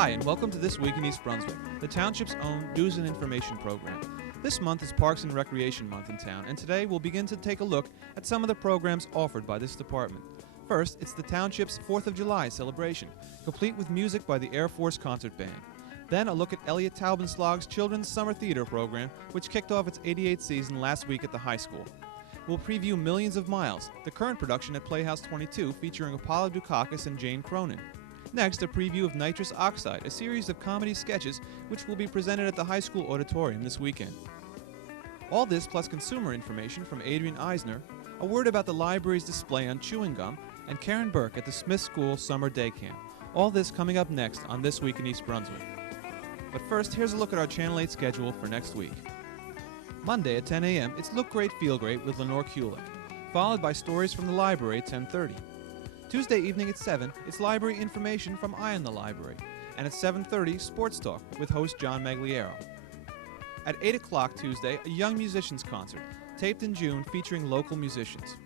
Hi, and welcome to This Week in East Brunswick, the township's own news and information program. This month is Parks and Recreation Month in town, and today we'll begin to take a look at some of the programs offered by this department. First, it's the township's 4th of July celebration, complete with music by the Air Force Concert Band. Then a look at Elliot Taubenslag's Children's Summer Theater program, which kicked off its 88th season last week at the high school. We'll preview Millions of Miles, the current production at Playhouse 22 featuring Apollo Dukakis and Jane Cronin. Next, a preview of Nitrous Oxide, a series of comedy sketches which will be presented at the high school auditorium this weekend. All this plus consumer information from Adrian Eisner, a word about the library's display on chewing gum, and Karen Burke at the Smith School Summer Day Camp. All this coming up next on This Week in East Brunswick. But first, here's a look at our Channel 8 schedule for next week. Monday at 10 a.m., it's Look Great, Feel Great with Lenore Kulik, followed by Stories from the Library at 10:30. Tuesday evening at 7, it's library information from Eye on the Library, and at 7:30, Sports Talk with host John Magliero. At 8 o'clock Tuesday, a Young Musicians Concert, taped in June featuring local musicians.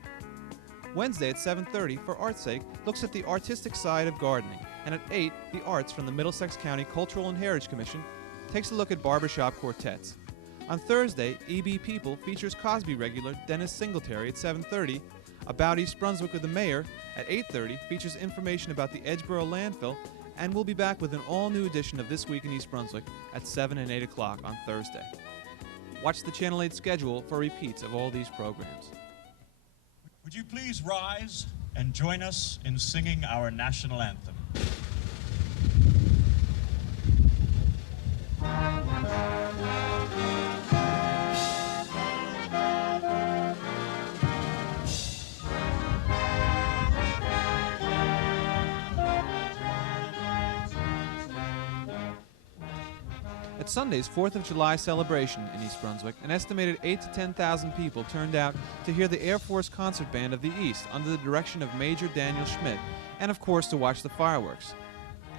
Wednesday at 7:30, For Art's Sake, looks at the artistic side of gardening, and at 8, The Arts from the Middlesex County Cultural and Heritage Commission takes a look at barbershop quartets. On Thursday, EB People features Cosby regular Dennis Singletary at 7:30, About East Brunswick with the Mayor at 8:30 features information about the Edgeboro landfill, and we'll be back with an all-new edition of This Week in East Brunswick at 7 and 8 o'clock on Thursday. Watch the Channel 8 schedule for repeats of all these programs. Would you please rise and join us in singing our national anthem? At Sunday's 4th of July celebration in East Brunswick, an estimated 8,000 to 10,000 people turned out to hear the Air Force Concert Band of the East under the direction of Major Daniel Schmidt, and of course to watch the fireworks.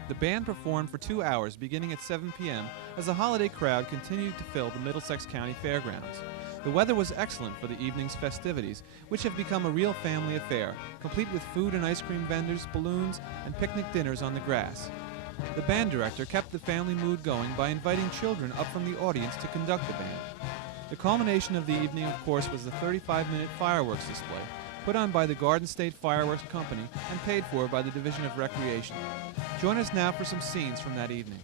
The band performed for 2 hours beginning at 7 p.m. as the holiday crowd continued to fill the Middlesex County Fairgrounds. The weather was excellent for the evening's festivities, which have become a real family affair, complete with food and ice cream vendors, balloons, and picnic dinners on the grass. The band director kept the family mood going by inviting children up from the audience to conduct the band. The culmination of the evening, of course, was the 35-minute fireworks display, put on by the Garden State Fireworks Company and paid for by the Division of Recreation. Join us now for some scenes from that evening.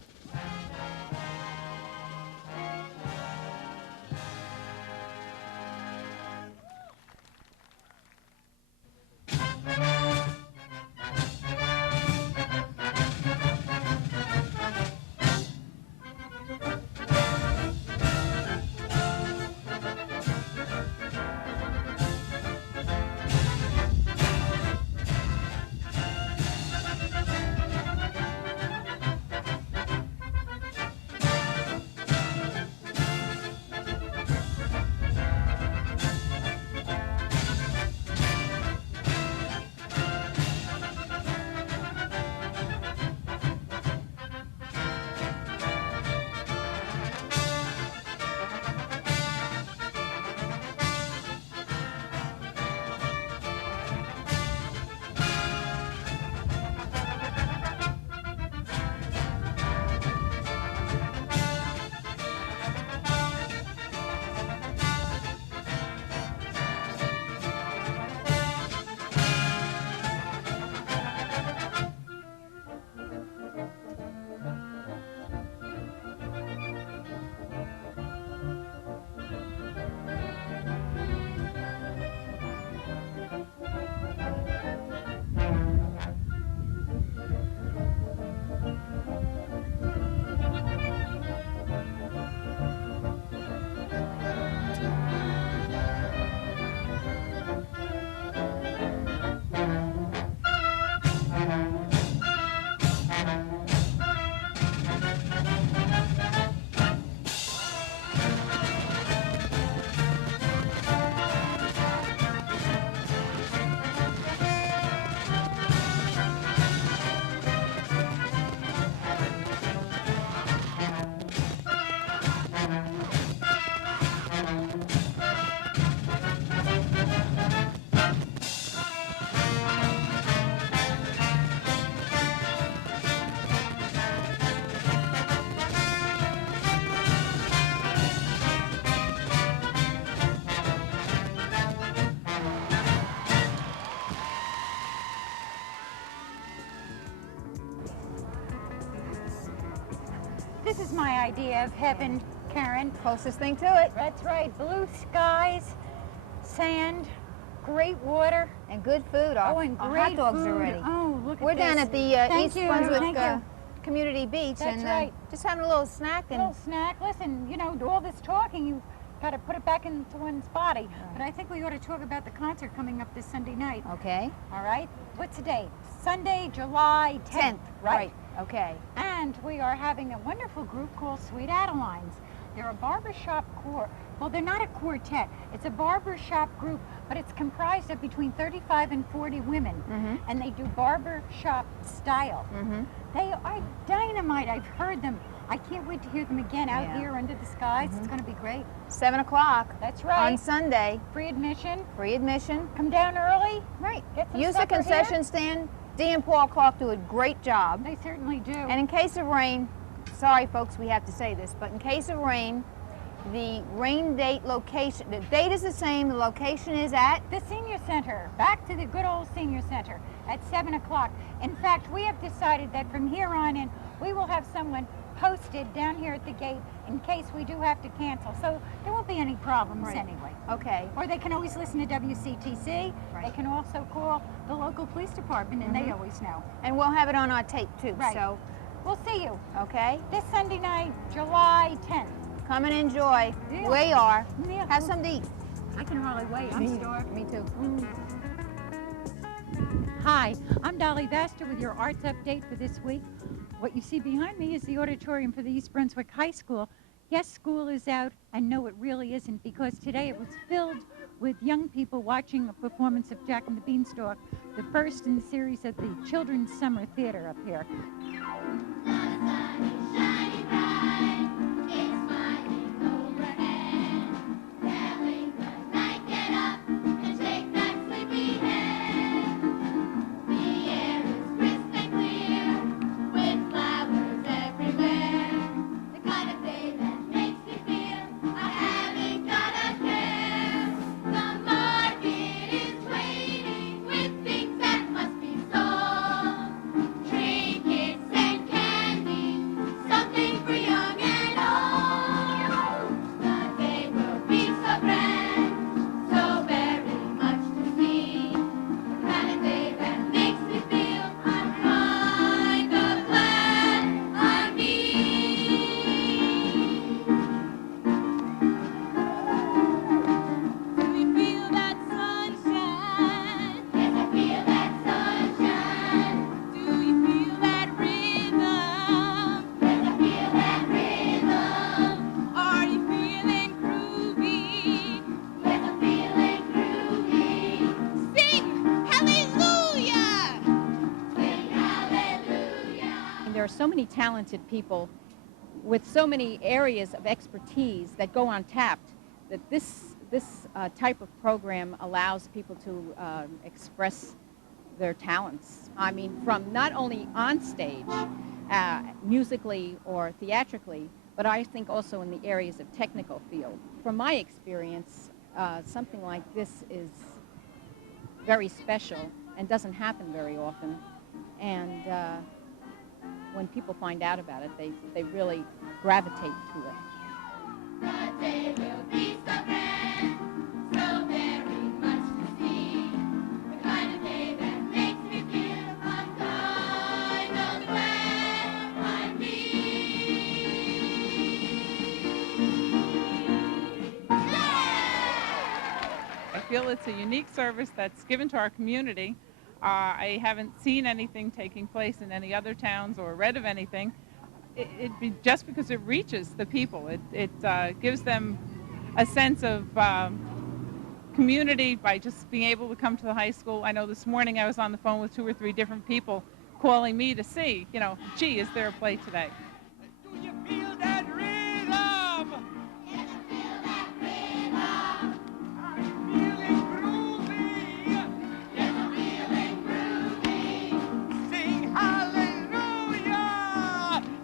my idea of heaven, Karen. Closest thing to it. That's right. Blue skies, sand, great water. And good food. Our, and our great hot dogs food. are ready. Oh, look at We're this. down at the East Brunswick Thank you. Community Beach. That's and right. just having a little snack. And Little snack. Listen, you know, all this talking, you got to put it back into one's body. Right. But I think we ought to talk about the concert coming up this Sunday night. Okay. All right. What's the date? Sunday, July 10th. Right. Okay. And we are having a wonderful group called Sweet Adelines. They're a barbershop well, they're not a quartet. It's a barbershop group, but it's comprised of between 35 and 40 women. And they do barbershop style. They are dynamite. I've heard them. I can't wait to hear them again out here under the skies. It's going to be great. 7 o'clock. That's right. On Sunday. Free admission. Free admission. Come down early. Right. Get some Use the supper concession here. stand. Dee and Paul Clark do a great job. They certainly do. And in case of rain, sorry folks, we have to say this, but in case of rain, the rain date location, the date is the same, the location is at the Senior Center, back to the good old Senior Center at 7 o'clock. In fact, we have decided that from here on in, we will have someone posted down here at the gate in case we do have to cancel. So there won't be any problems anyway. Okay. Or they can always listen to WCTC. They can also call the local police department, and they always know. And we'll have it on our tape too. Right. So we'll see you. Okay. This Sunday night, July 10th. Come and enjoy. Yeah. We are. Yeah. Have some to eat. I can hardly wait. I'm starved. Me too. Hi, I'm Dolly Vaster with your arts update for this week. What you see behind me is the auditorium for the East Brunswick High School. Yes, school is out, and no, it really isn't, because today it was filled with young people watching a performance of Jack and the Beanstalk, the first in the series at the Children's Summer Theater up here. There are so many talented people with so many areas of expertise that go untapped that this type of program allows people to express their talents. I mean, from not only on stage, musically or theatrically, but I think also in the areas of technical field. From my experience, something like this is very special and doesn't happen very often. And when people find out about it, they really gravitate to it. The day will be so grand, so very much to see. The kind of day that makes me feel I'm kind of glad I'm me. I feel it's a unique service that's given to our community. I haven't seen anything taking place in any other towns or read of anything. It'd be just because it reaches the people. It gives them a sense of community by just being able to come to the high school. I know this morning I was on the phone with 2 or 3 different people calling me to see, you know, gee, is there a play today? Do you feel that rhythm? Can you feel that rhythm? Are you feeling groovy? Yes, I'm feeling groovy. Sing hallelujah!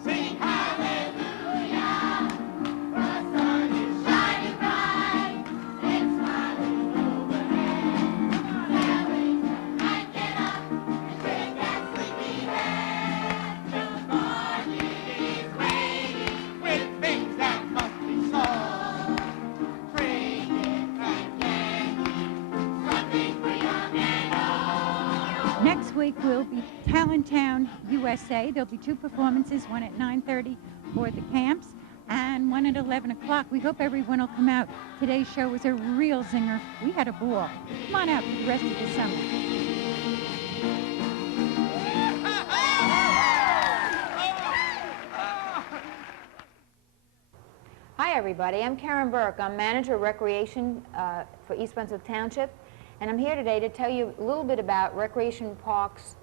Sing hallelujah! The sun is shining bright and smiling overhead. Telling the night get up and shake that sleepy head. The morning week will be Talenttown, USA. There'll be 2 performances, one at 9:30 for the camps and one at 11 o'clock. We hope everyone will come out. Today's show was a real zinger. We had a ball. Come on out for the rest of the summer. Hi everybody, I'm Karen Burke. I'm Manager of Recreation for East Brunswick Township, and I'm here today to tell you a little bit about Recreation Parks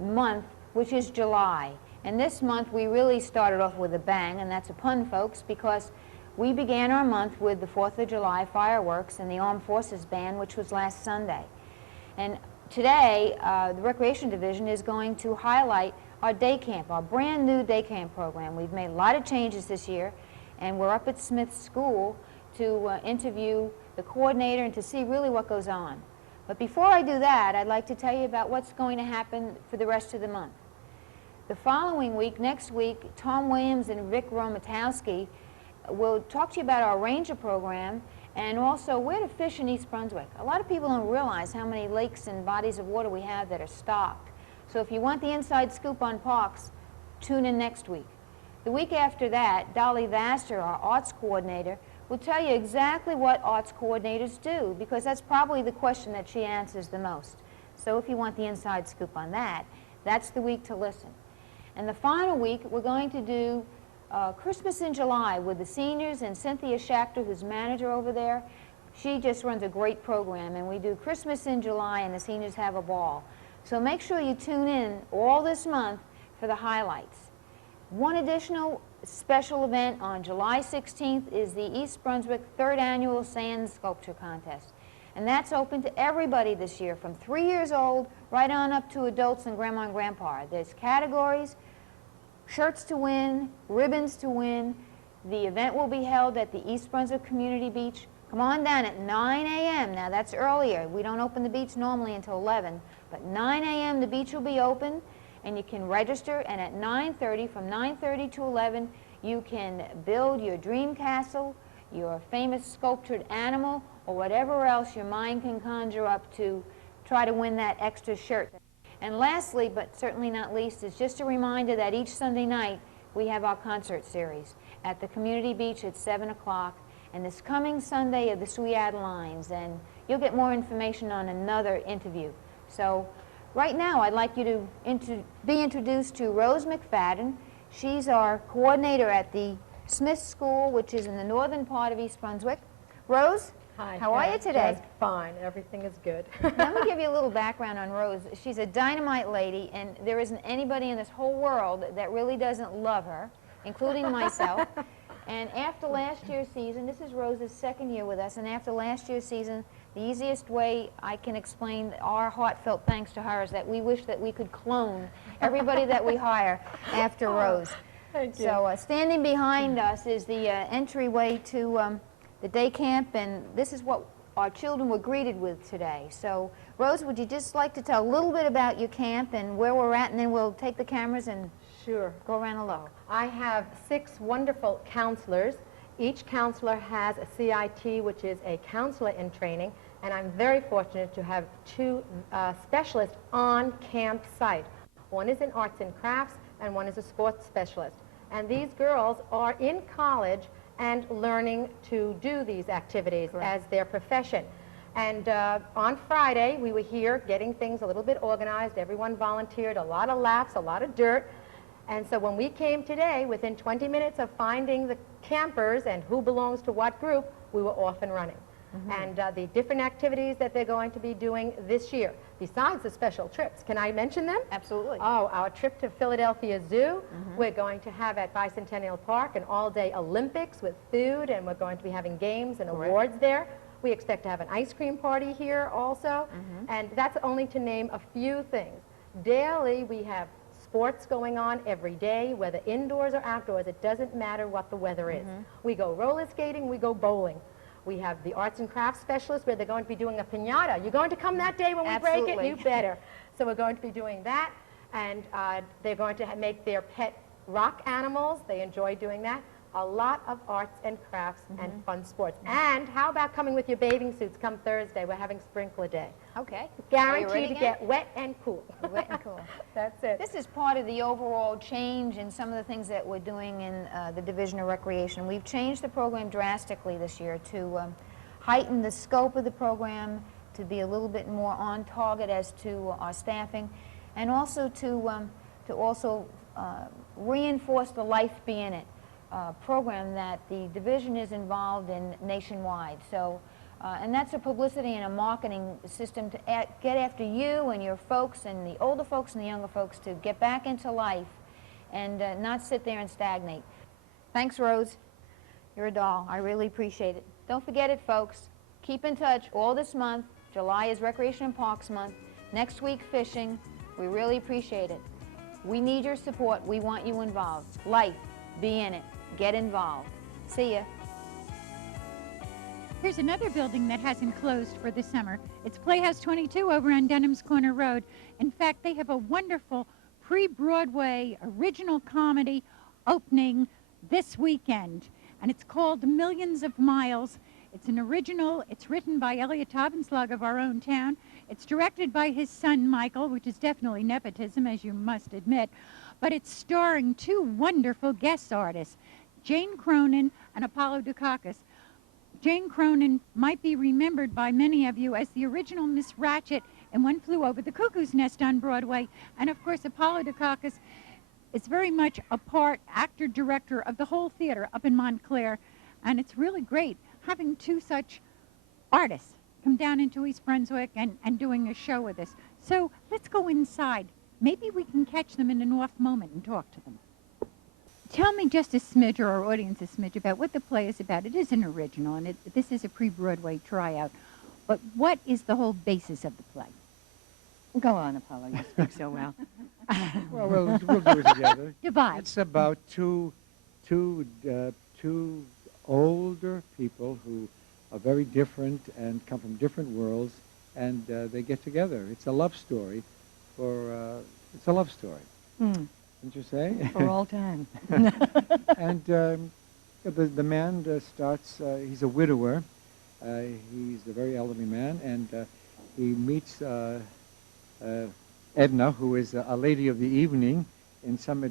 Month, which is July. And this month we really started off with a bang, and that's a pun, folks, because we began our month with the 4th of July fireworks and the Armed Forces Band, which was last Sunday. And today, the Recreation Division is going to highlight our day camp, our brand new day camp program. We've made a lot of changes this year, and we're up at Smith School to interview the coordinator and to see really what goes on. But before I do that, I'd like to tell you about what's going to happen for the rest of the month. The following week, next week, Tom Williams and Rick Romatowski will talk to you about our ranger program and also where to fish in East Brunswick. A lot of people don't realize how many lakes and bodies of water we have that are stocked. So if you want the inside scoop on parks, tune in next week. The week after that, Dolly Vaster, our arts coordinator, will tell you exactly what arts coordinators do, because that's probably the question that she answers the most. So if you want the inside scoop on that, that's the week to listen. And the final week, we're going to do Christmas in July with the seniors and Cynthia Schachter, who's manager over there. She just runs a great program, and we do Christmas in July, and the seniors have a ball. So make sure you tune in all this month for the highlights. One additional special event on July 16th is the East Brunswick 3rd Annual Sand Sculpture Contest. And that's open to everybody this year, from 3 years old right on up to adults and grandma and grandpa. There's categories, shirts to win, ribbons to win. The event will be held at the East Brunswick Community Beach. Come on down at 9 a.m. Now that's earlier. We don't open the beach normally until 11, but 9 a.m. the beach will be open. And you can register, and at 9:30, from 9:30 to 11, you can build your dream castle, your famous sculptured animal, or whatever else your mind can conjure up to try to win that extra shirt. And lastly, but certainly not least, is just a reminder that each Sunday night we have our concert series at the Community Beach at 7 o'clock, and this coming Sunday are the Sweet Adelines, and you'll get more information on another interview. So right now, I'd like you to be introduced to Rose McFadden. She's our coordinator at the Smith School, which is in the northern part of East Brunswick. Rose, hi, how are you today? Just fine. Everything is good. Let me give you a little background on Rose. She's a dynamite lady, and there isn't anybody in this whole world that really doesn't love her, including myself. And after last year's season, this is Rose's 2nd year with us, and after last year's season, the easiest way I can explain our heartfelt thanks to her is that we wish that we could clone everybody that we hire after Rose. Thank you. So standing behind us is the entryway to the day camp, and this is what our children were greeted with today. So Rose, would you just like to tell a little bit about your camp and where we're at, and then we'll take the cameras and Sure. go around and look. I have 6 wonderful counselors. Each counselor has a CIT, which is a counselor in training, and I'm very fortunate to have 2 specialists on camp site. One is in arts and crafts, and one is a sports specialist. And these girls are in college and learning to do these activities as their profession. And on Friday, we were here getting things a little bit organized. Everyone volunteered, a lot of laughs, a lot of dirt. And so when we came today, within 20 minutes of finding the campers and who belongs to what group, we were off and running. And the different activities that they're going to be doing this year, besides the special trips. Can I mention them? Absolutely. Oh, our trip to Philadelphia Zoo. We're going to have at Bicentennial Park an all-day Olympics with food, and we're going to be having games and awards there. We expect to have an ice cream party here also. And that's only to name a few things. Daily, we have sports going on every day, whether indoors or outdoors. It doesn't matter what the weather is. We go roller skating, we go bowling. We have the arts and crafts specialists where they're going to be doing a piñata. You're going to come that day when we break it? You better. So we're going to be doing that, and they're going to make their pet rock animals. They enjoy doing that. a lot of arts and crafts and fun sports. And how about coming with your bathing suits come Thursday? We're having Sprinkler Day. Okay. Guaranteed to get wet and cool. Wet and cool. That's it. This is part of the overall change in some of the things that we're doing in the Division of Recreation. We've changed the program drastically this year to heighten the scope of the program, to be a little bit more on target as to our staffing, and also to reinforce the Life Be In It program that the division is involved in nationwide. So, and that's a publicity and a marketing system to get after you and your folks and the older folks and the younger folks to get back into life and not sit there and stagnate. Thanks, Rose. You're a doll. I really appreciate it. Don't forget it, folks. Keep in touch all this month. July is Recreation and Parks Month. Next week, fishing. We really appreciate it. We need your support. We want you involved. Life, be in it. Get involved. See ya. Here's another building that hasn't closed for the summer. It's Playhouse 22 over on Denham's Corner Road. In fact, they have a wonderful pre-Broadway original comedy opening this weekend, and it's called Millions of Miles. It's an original. It's written by Elliot Tabenslag of our own town. It's directed by his son, Michael, which is definitely nepotism, as you must admit. But it's starring two wonderful guest artists, Jane Cronin and Apollo Dukakis. Jane Cronin might be remembered by many of you as the original Miss Ratched in One Flew Over the Cuckoo's Nest on Broadway. And of course, Apollo Dukakis is very much a part actor-director of the whole theater up in Montclair. And it's really great having two such artists come down into East Brunswick and doing a show with us. So let's go inside. Maybe we can catch them in an off moment and talk to them. Tell me just a smidge, or our audience a smidge, about what the play is about. It is an original, and this is a pre-Broadway tryout. But what is the whole basis of the play? Go on, Apollo. You speak so well. Well, we'll do it together. Divide. It's about two older people who are very different and come from different worlds, and they get together. It's a love story. It's a love story. Didn't you say? For all time. And the man starts. He's a widower. He's a very elderly man, and he meets Edna, who is a lady of the evening in certain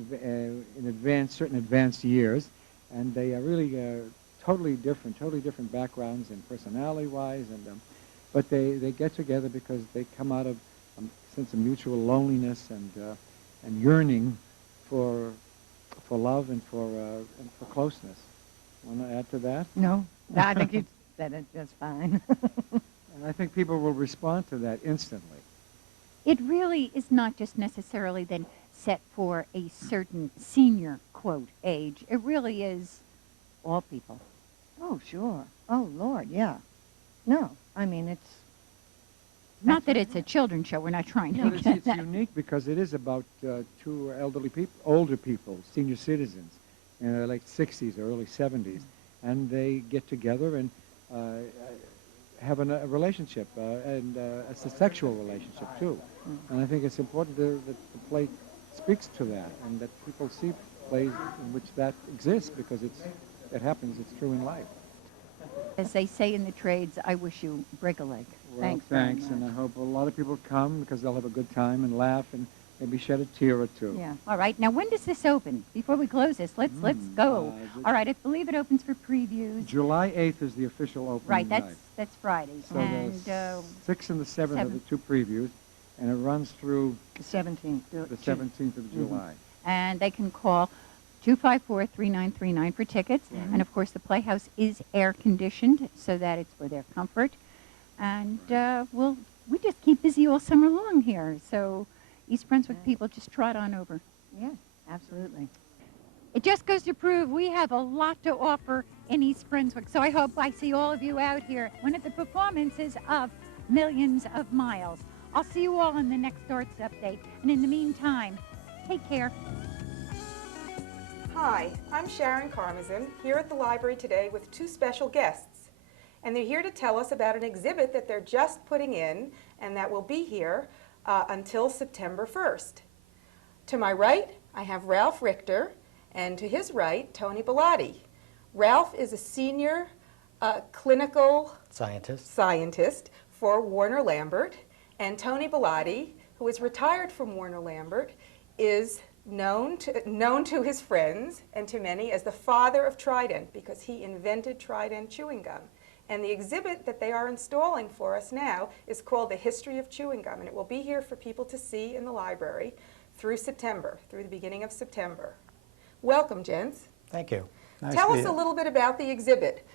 advanced years, and they are really totally different backgrounds and personality-wise, and but they get together because they come out of a sense of mutual loneliness and yearning for love and for closeness. Want to add to that? No, I think you said it just fine. And I think people will respond to that instantly. It really is not just necessarily then set for a certain senior, quote, age. It really is all people. Oh, sure. Oh, Lord, yeah. No, I mean, it's... Not that it's a children's show. We're not trying to But get it's that. unique because it is about two older people, senior citizens, in their late 60s or early 70s, and they get together and have a relationship, and it's a sexual relationship too. And I think it's important that the play speaks to that, and that people see plays in which that exists, because it happens. It's true in life. As they say in the trades, I wish you break a leg. Well, Thanks very thanks, much. and I hope a lot of people come because they'll have a good time and laugh and maybe shed a tear or two. Yeah. All right. Now, when does this open? Before we close this, let's go. All right. I believe it opens for previews. July 8th is the official opening Right. night. That's Friday. So And the 6th and the 7th are the two previews, and it runs through The 17th. the 17th of July. and they can call 254-3939 for tickets. And of course, the Playhouse is air conditioned so that it's for their comfort. And we just keep busy all summer long here. So East Brunswick people just trot on over. Yeah, absolutely. It just goes to prove we have a lot to offer in East Brunswick. So I hope I see all of you out here one of the performances of Millions of Miles. I'll see you all in the next Arts Update. And in the meantime, take care. Hi, I'm Sharon Karmazin, here at the library today with two special guests. And they're here to tell us about an exhibit that they're just putting in and that will be here until September 1st. To my right, I have Ralph Richter, and to his right, Tony Bellotti. Ralph is a senior clinical Scientist. for Warner Lambert, and Tony Bellotti, who is retired from Warner Lambert, is known to his friends and to many as the father of Trident because he invented Trident chewing gum. And the exhibit that they are installing for us now is called The History of Chewing Gum, and it will be here for people to see in the library through September, through the beginning of September. Welcome, gents. Thank you. Tell us a little bit about the exhibit.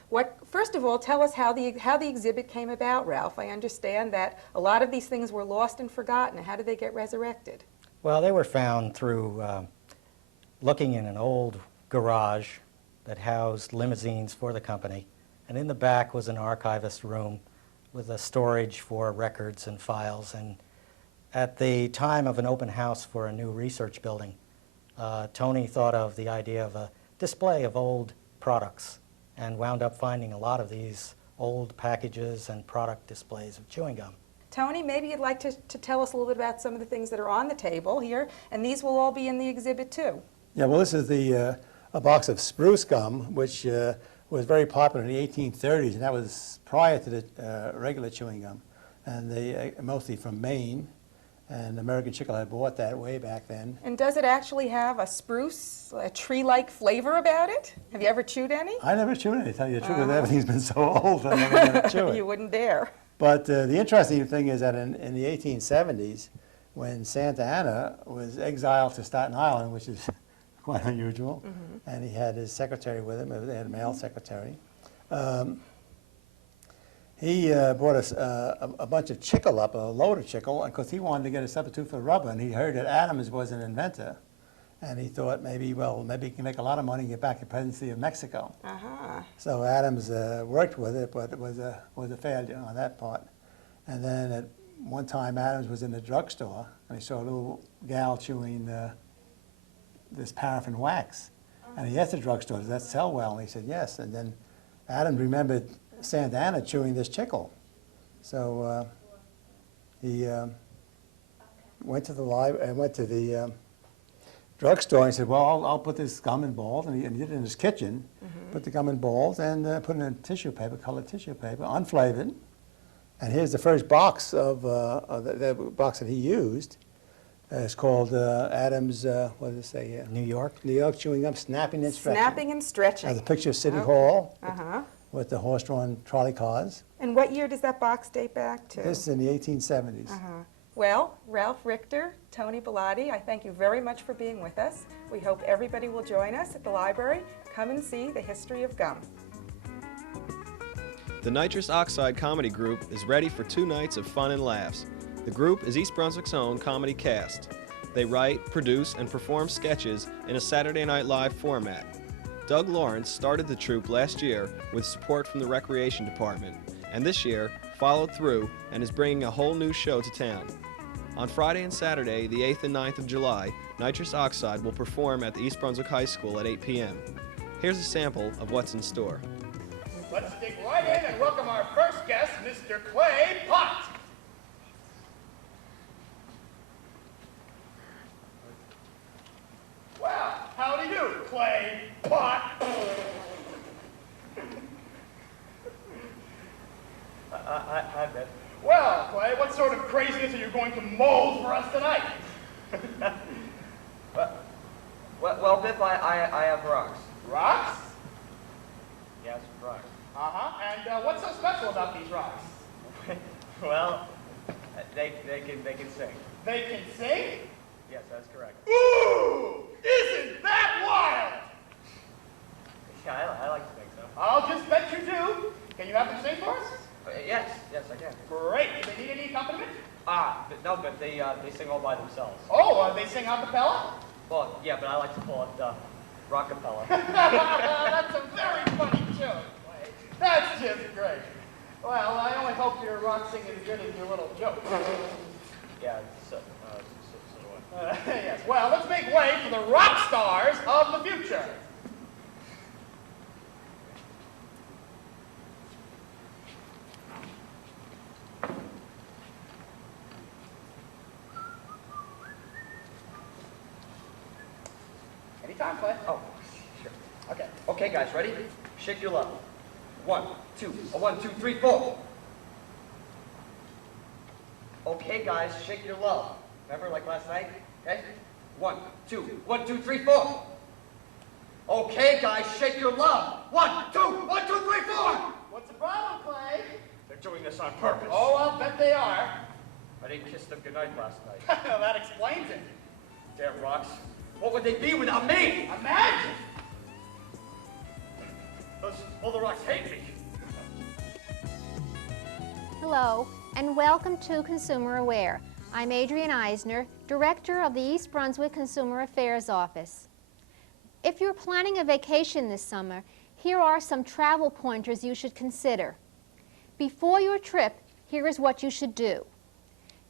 First of all, tell us how the exhibit came about, Ralph. I understand that a lot of these things were lost and forgotten. How did they get resurrected? Well, they were found through looking in an old garage that housed limousines for the company. And in the back was an archivist room with a storage for records and files. And at the time of an open house for a new research building, Tony thought of the idea of a display of old products and wound up finding a lot of these old packages and product displays of chewing gum. Tony, maybe you'd like to tell us a little bit about some of the things that are on the table here, and these will all be in the exhibit too. Yeah, well, this is a box of spruce gum, which was very popular in the 1830s, and that was prior to the regular chewing gum, and they mostly from Maine. And American Chicle had bought that way back then. And does it actually have a spruce, a tree-like flavor about it? Have you ever chewed any? I never chewed any, to tell you the truth, because everything's been so old, I never had to chew it. You wouldn't dare. But the interesting thing is that in the 1870s, when Santa Anna was exiled to Staten Island, which is quite unusual, and he had his secretary with him, they had a male secretary, he brought us a bunch of chicle up, a load of chicle, because he wanted to get a substitute for rubber, and he heard that Adams was an inventor. And he thought maybe he can make a lot of money and get back the presidency of Mexico. So Adams worked with it, but it was a failure on that part. And then at one time, Adams was in the drugstore, and he saw a little gal chewing this paraffin wax. And he asked the drugstore, does that sell well? And he said, yes. And then Adams remembered Santa Anna chewing this chicle. So he went to the drugstore and he said, well, I'll put this gum in balls, and he did it in his kitchen, put the gum in balls and put it in tissue paper, colored tissue paper, unflavored. And here's the first box of the box that he used. It's called Adams, what does it say here? New York. New York Chewing Gum, Snapping and Stretching. Snapping and stretching. Has a picture of City Hall with the horse-drawn trolley cars. And what year does that box date back to? This is in the 1870s. Well, Ralph Richter, Tony Bellotti, I thank you very much for being with us. We hope everybody will join us at the library. Come and see the history of gum. The Nitrous Oxide Comedy Group is ready for 2 nights of fun and laughs. The group is East Brunswick's own comedy cast. They write, produce, and perform sketches in a Saturday Night Live format. Doug Lawrence started the troupe last year with support from the Recreation Department, and this year followed through and is bringing a whole new show to town. On Friday and Saturday, the 8th and 9th of July, Nitrous Oxide will perform at the East Brunswick High School at 8 p.m. Here's a sample of what's in store. Let's dig right in and welcome our first guest, Mr. Clay Pott. Well, how do you do, Clay Pott? I bet. Well, Clay, what sort of craziness are you going to mold for us tonight? Well, Biff, I have rocks. Rocks? Yes, rocks. And what's so special about these rocks? Well, they can sing. They can sing? Yes, that's correct. Ooh! Isn't that wild? Yeah, I like to think so. I'll just bet you do. Can you have them sing for us? Yes, I can. Great. Do they need any accompaniment? No, but they sing all by themselves. Oh, they sing a cappella? Well, yeah, but I like to call it rockapella. That's a very funny joke, Clay. That's just great. Well, I only hope your rock singing is good as your little joke. Yeah, so do I. Yes. Well, let's make way for the rock stars of the future. Anytime, Clay. Oh, sure. Okay. Okay, guys, ready? shake your love. 1, 2, 1, 2, 3, 4. Okay, guys, shake your love. Remember, like last night? Okay? 1, 2, 1, 2, 3, 4. Okay, guys, shake your love. 1, 2, 1, 2, 3, 4. What's the problem, Clay? They're doing this on purpose. Oh, I'll bet they are. I didn't kiss them goodnight last night. That explains it. Damn rocks. What would they be without me? Imagine! All the rocks hate me. Hello, and welcome to Consumer Aware. I'm Adrienne Eisner, Director of the East Brunswick Consumer Affairs Office. If you're planning a vacation this summer, here are some travel pointers you should consider. Before your trip, here is what you should do.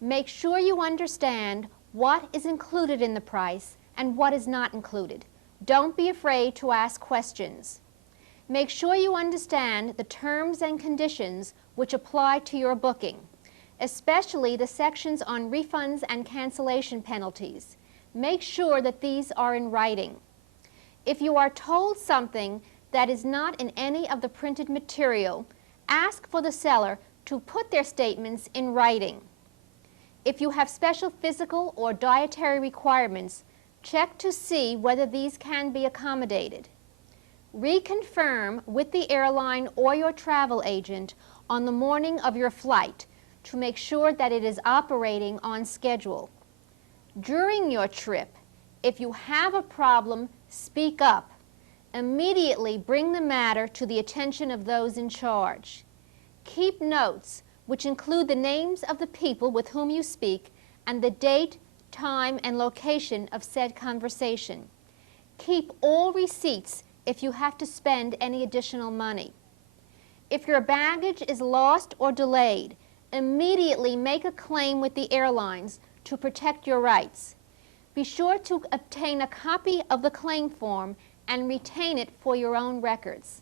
Make sure you understand what is included in the price and what is not included. Don't be afraid to ask questions. Make sure you understand the terms and conditions which apply to your booking, especially the sections on refunds and cancellation penalties. Make sure that these are in writing. If you are told something that is not in any of the printed material, ask for the seller to put their statements in writing. If you have special physical or dietary requirements, check to see whether these can be accommodated. Reconfirm with the airline or your travel agent on the morning of your flight to make sure that it is operating on schedule. During your trip, if you have a problem, speak up. Immediately bring the matter to the attention of those in charge. Keep notes, which include the names of the people with whom you speak and the date, time, and location of said conversation. Keep all receipts if you have to spend any additional money. If your baggage is lost or delayed, immediately make a claim with the airlines to protect your rights. Be sure to obtain a copy of the claim form and retain it for your own records.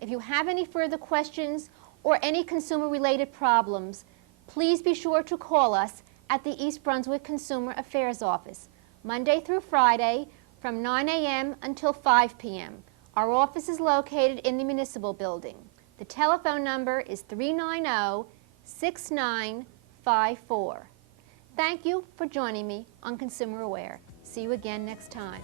If you have any further questions or any consumer-related problems, please be sure to call us at the East Brunswick Consumer Affairs Office, Monday through Friday from 9 a.m. until 5 p.m. Our office is located in the municipal building. The telephone number is 390-6954. Thank you for joining me on Consumer Aware. See you again next time.